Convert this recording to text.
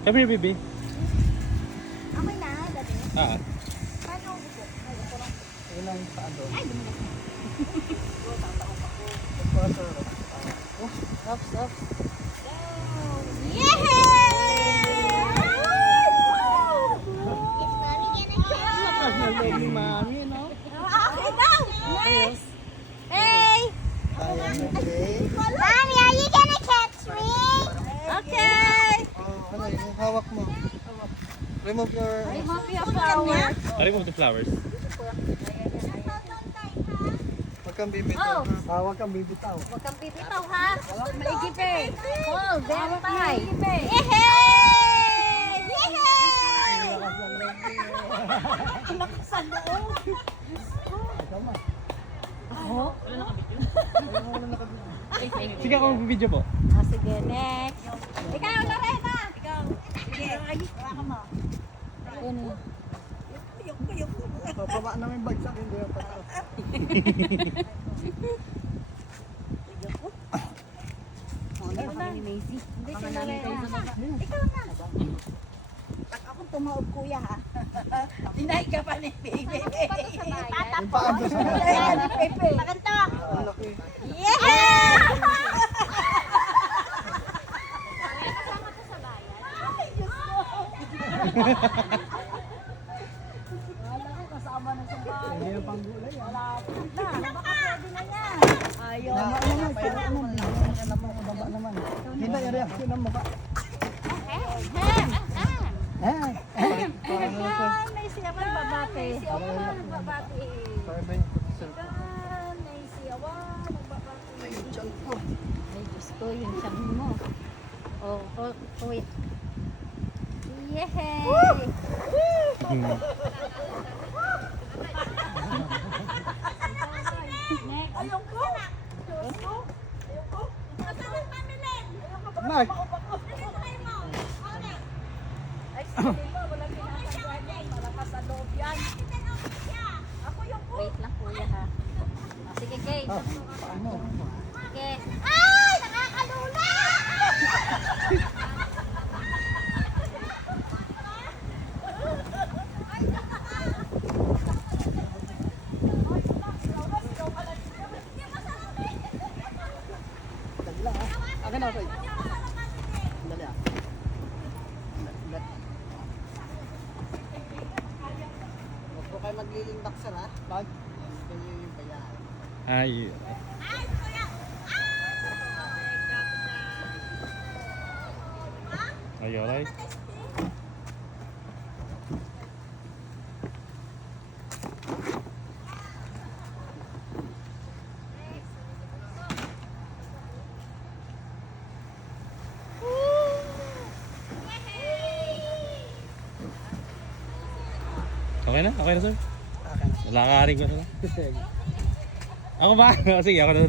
Come here, baby. Amoy na, dati. Ah. Paano upo? Ay, upo lang. Ilang saan doon? Ay, dumi na. Ups, ups. Yehey! Is mommy gonna catch me? Baby mami, no? Okay daw! Nice! Hey! Okay. Mommy, are you gonna catch me? Okay! Oh, ano yung hawak mo? Remove your... Remove your flower. Remove the flowers. Huwag kang bibitaw. Huwag kang bibitaw. Huwag kang bibitaw, ha? Maligip eh. Oh, very tight. Yehey! Yehey! Lakas sa loob. Ako? Sige ako mag-video po. Oh, sige, next. Ikaw, Lorena. Ikaw. Sige, wala ka mo. Yun. Pababa namin bagsak, hindi yung pataas. Ano na kami ni Macy? Hindi si Lorena. Ikaw na. Ako tumaob kuya ha. Dinay ka pa ni Pepe. Yung paa doon sa Ayan, ni Pepe. Maganda. Ang laki. Yeah! Hindi yung panggulay. Baka pwede na yan. Ayaw. Baba naman. Kita yung reaction ng mukha. May siya pa nagbabate. May siya pa nagbabate. Para ba yung cell? May siya pa nagbabate. Ay, yung tiyan ko. Ay, Diyos ko, yung siyang mo. Oh, kuya. Yehey! Next. Ayoko! Ayoko! Ayoko! Nasaan ang pamilin? Mark! Ay, sabi mo, walang pinakagawa niya. Malakas sa loob yan. Ako yung po. Wait lang kuya ha. Oh, sige, Kay. Paano? Sige. Ay! Nakakalula! Tagla ha. Akin ako. Dali ah. Huwag po kayo maglilindak sir ha. Pag gusto niyo yung bayaan. Ay. Are you alright? Okay na? Okay na, sir? Lalakarin ko na. Ako ba? Sige, ako na.